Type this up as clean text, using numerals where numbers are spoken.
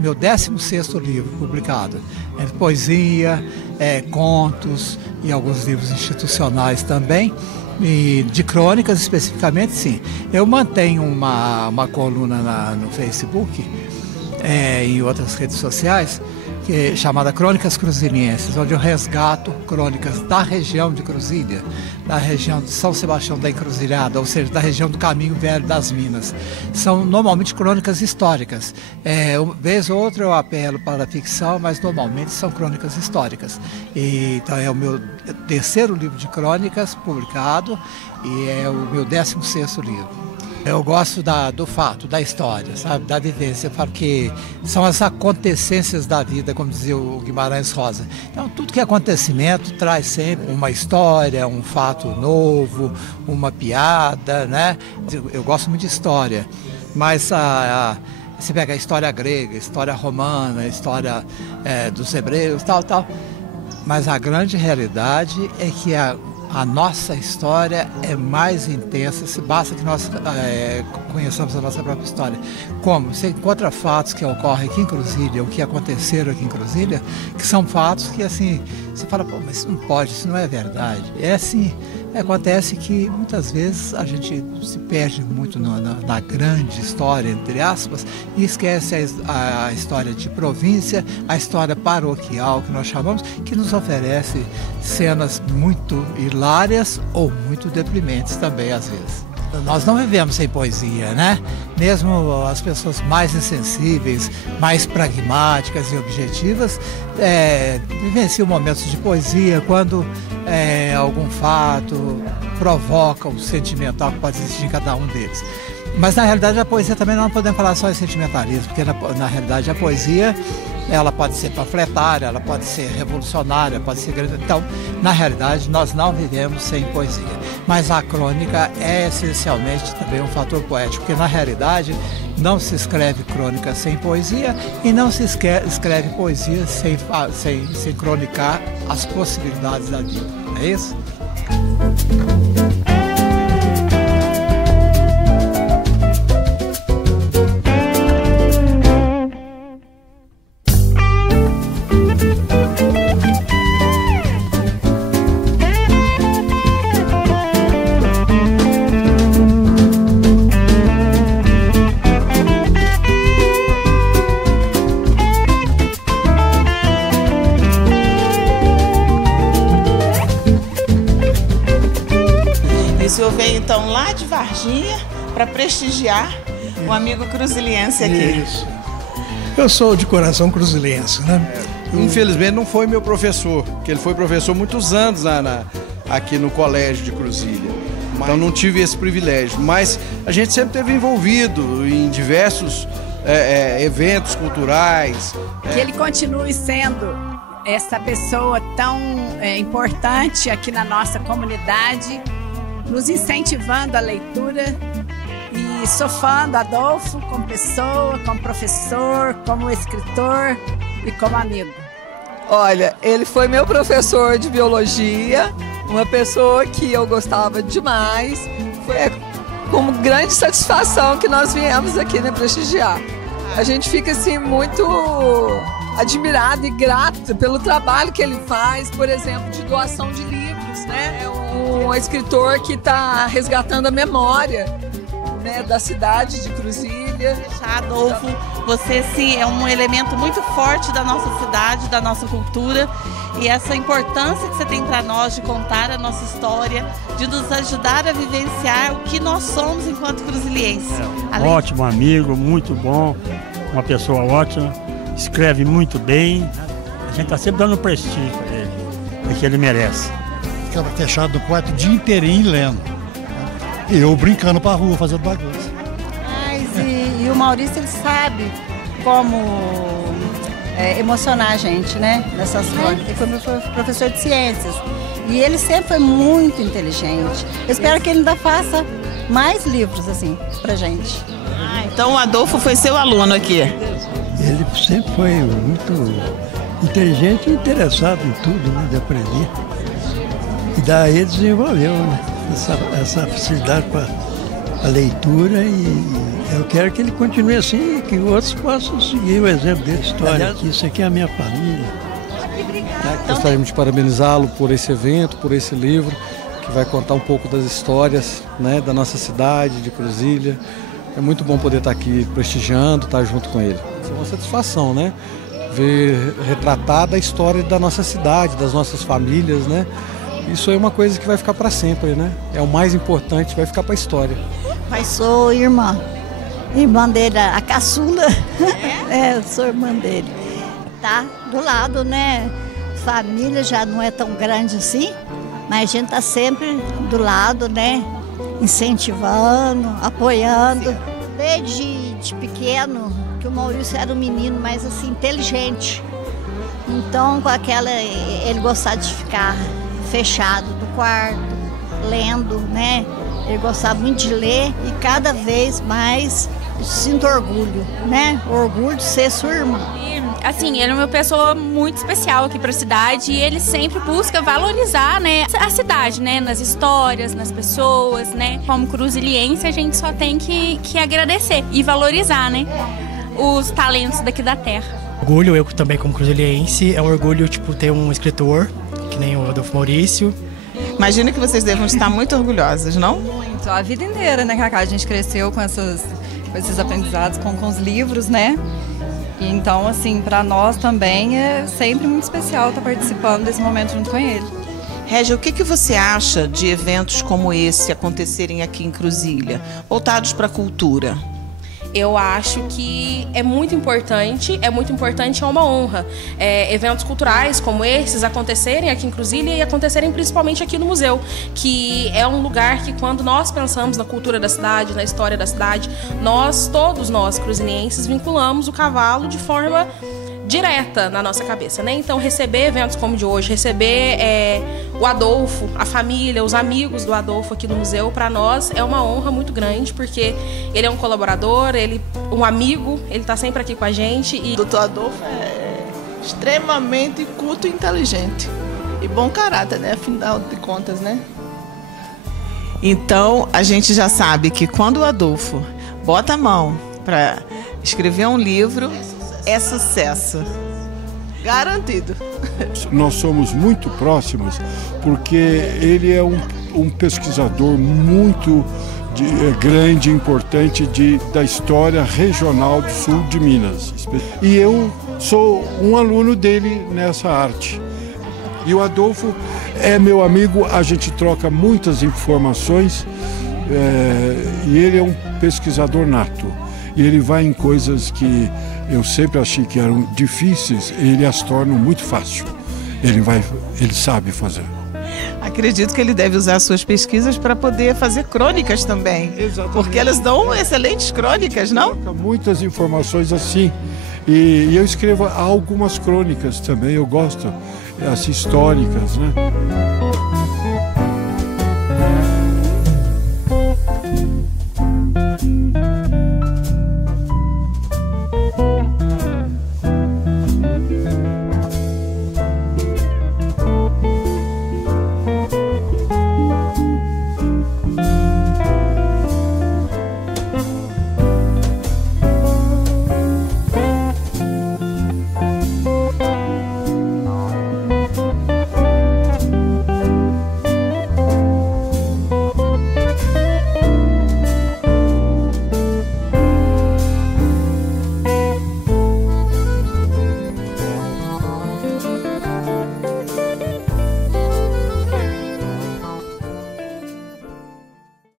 meu 16º livro publicado. É poesia, contos e alguns livros institucionais também. E de crônicas especificamente, sim. Eu mantenho uma coluna no Facebook e outras redes sociais chamada Crônicas Cruzilienses, onde eu resgato crônicas da região de Cruzília, da região de São Sebastião da Encruzilhada, ou seja, da região do Caminho Velho das Minas. São normalmente crônicas históricas. Vez ou outra eu apelo para a ficção, mas normalmente são crônicas históricas. Então é o meu 3º livro de crônicas publicado e é o meu 16º livro. Eu gosto do fato, da história, sabe, da vivência. Eu falo que são as acontecências da vida, como dizia o Guimarães Rosa. Então, tudo que é acontecimento traz sempre uma história, um fato novo, uma piada, né? Eu gosto muito de história, mas você pega a história grega, a história romana, a história dos hebreus, tal. Mas a grande realidade é que a nossa história é mais intensa, basta que nós conheçamos a nossa própria história. Como? Você encontra fatos que ocorrem aqui em Cruzília, ou que aconteceram aqui em Cruzília, que são fatos que, assim, você fala, pô, mas isso não pode, isso não é verdade. Assim, acontece que muitas vezes a gente se perde muito na grande história, entre aspas, e esquece a história de província, a história paroquial, que nós chamamos, que nos oferece cenas muito hilárias ou muito deprimentes também, às vezes. Nós não vivemos sem poesia, né? Mesmo as pessoas mais insensíveis, mais pragmáticas e objetivas, vivenciam momentos de poesia quando algum fato provoca o sentimental que pode existir em cada um deles. Mas na realidade a poesia também não podemos falar só em sentimentalismo, porque na realidade a poesia ela pode ser panfletária, ela pode ser revolucionária, pode ser grande. Então, na realidade, nós não vivemos sem poesia. Mas a crônica é essencialmente também um fator poético, porque na realidade não se escreve crônica sem poesia e não se escreve poesia sem cronicar as possibilidades da vida. É isso? O senhor veio então lá de Varginha para prestigiar o amigo cruziliense aqui. Isso. Eu sou de coração cruziliense, né? Infelizmente não foi meu professor, porque ele foi professor muitos anos aqui no colégio de Cruzília. Então não tive esse privilégio. Mas a gente sempre esteve envolvido em diversos eventos culturais. Que ele continue sendo essa pessoa tão importante aqui na nossa comunidade, nos incentivando a leitura. E sou fã do Adolfo como pessoa, como professor, como escritor e como amigo. Olha, ele foi meu professor de biologia, uma pessoa que eu gostava demais. Foi com grande satisfação que nós viemos aqui, né, prestigiar. A gente fica assim muito admirado e grato pelo trabalho que ele faz, por exemplo, de doação de livros, né? É um escritor que está resgatando a memória, né, da cidade de Cruzília. Adolfo, você sim é um elemento muito forte da nossa cidade, da nossa cultura, e essa importância que você tem para nós de contar a nossa história, de nos ajudar a vivenciar o que nós somos enquanto cruzilienses. Ótimo amigo, muito bom, uma pessoa ótima, escreve muito bem, a gente está sempre dando prestígio para ele, porque ele merece. Ficava fechado no quarto o dia inteirinho lendo. E eu brincando pra rua, fazendo bagunça. E o Maurício, ele sabe como emocionar a gente, né? Nessas crônicas. Ele foi meu professor de ciências. E ele sempre foi muito inteligente. Eu espero que ele ainda faça mais livros, assim, pra gente. Então o Adolfo foi seu aluno aqui. Ele sempre foi muito inteligente e interessado em tudo, né? De aprender. E daí ele desenvolveu, né? Essa facilidade para a leitura e Eu quero que ele continue assim e que outros possam seguir o exemplo dele. História, que isso aqui é a minha família. Gostaríamos de parabenizá-lo por esse evento, por esse livro, que vai contar um pouco das histórias, né, da nossa cidade, de Cruzília. É muito bom poder estar aqui prestigiando, estar junto com ele. É uma satisfação, né? Ver retratada a história da nossa cidade, das nossas famílias, né? Isso é uma coisa que vai ficar para sempre, né? É o mais importante, vai ficar para a história. Mas sou irmã dele, a caçula. Eu sou irmã dele. Tá do lado, né? Família já não é tão grande assim, mas a gente tá sempre do lado, né? Incentivando, apoiando. Desde pequeno, que o Maurício era um menino mais assim, inteligente. Então, com aquela, ele gostava de ficar fechado no quarto, lendo, né? Ele gostava muito de ler e cada vez mais sinto orgulho, né? O orgulho de ser sua irmã. Assim, ele é uma pessoa muito especial aqui para a cidade e ele sempre busca valorizar, né, a cidade, né, nas histórias, nas pessoas, né. Como cruziliense, a gente só tem que agradecer e valorizar, né, os talentos daqui da terra. Orgulho, eu também como cruziliense, é um orgulho, tipo, ter um escritor, que nem o Adolfo Maurício. Imagino que vocês devam estar muito orgulhosas, não? Muito, a vida inteira, né, Cacá? A gente cresceu com esses aprendizados, com os livros, né? Então, assim, para nós também é sempre muito especial estar participando desse momento junto com ele. Régia, o que você acha de eventos como esse acontecerem aqui em Cruzília, voltados para a cultura? Eu acho que é muito importante, é uma honra. Eventos culturais como esses acontecerem aqui em Cruzília e acontecerem principalmente aqui no museu, que é um lugar que quando nós pensamos na cultura da cidade, na história da cidade, todos nós cruzilienses, vinculamos o cavalo de forma direta na nossa cabeça, né? Então receber eventos como o de hoje, receber o Adolfo, a família, os amigos do Adolfo aqui no museu, para nós é uma honra muito grande, porque ele é um colaborador, um amigo, ele está sempre aqui com a gente. O doutor Adolfo é extremamente culto e inteligente e bom caráter, né? Afinal de contas, né? Então a gente já sabe que quando o Adolfo bota a mão para escrever um livro, é sucesso. Garantido. Nós somos muito próximos porque ele é um pesquisador muito grande, importante da história regional do sul de Minas. E eu sou um aluno dele nessa arte. E o Adolfo é meu amigo, a gente troca muitas informações e ele é um pesquisador nato. E ele vai em coisas que eu sempre achei que eram difíceis, ele as torna muito fácil. Ele sabe fazer. Acredito que ele deve usar suas pesquisas para poder fazer crônicas também. Exatamente. Porque elas dão excelentes crônicas, não? Muitas informações assim. E eu escrevo algumas crônicas também, eu gosto, as históricas, né?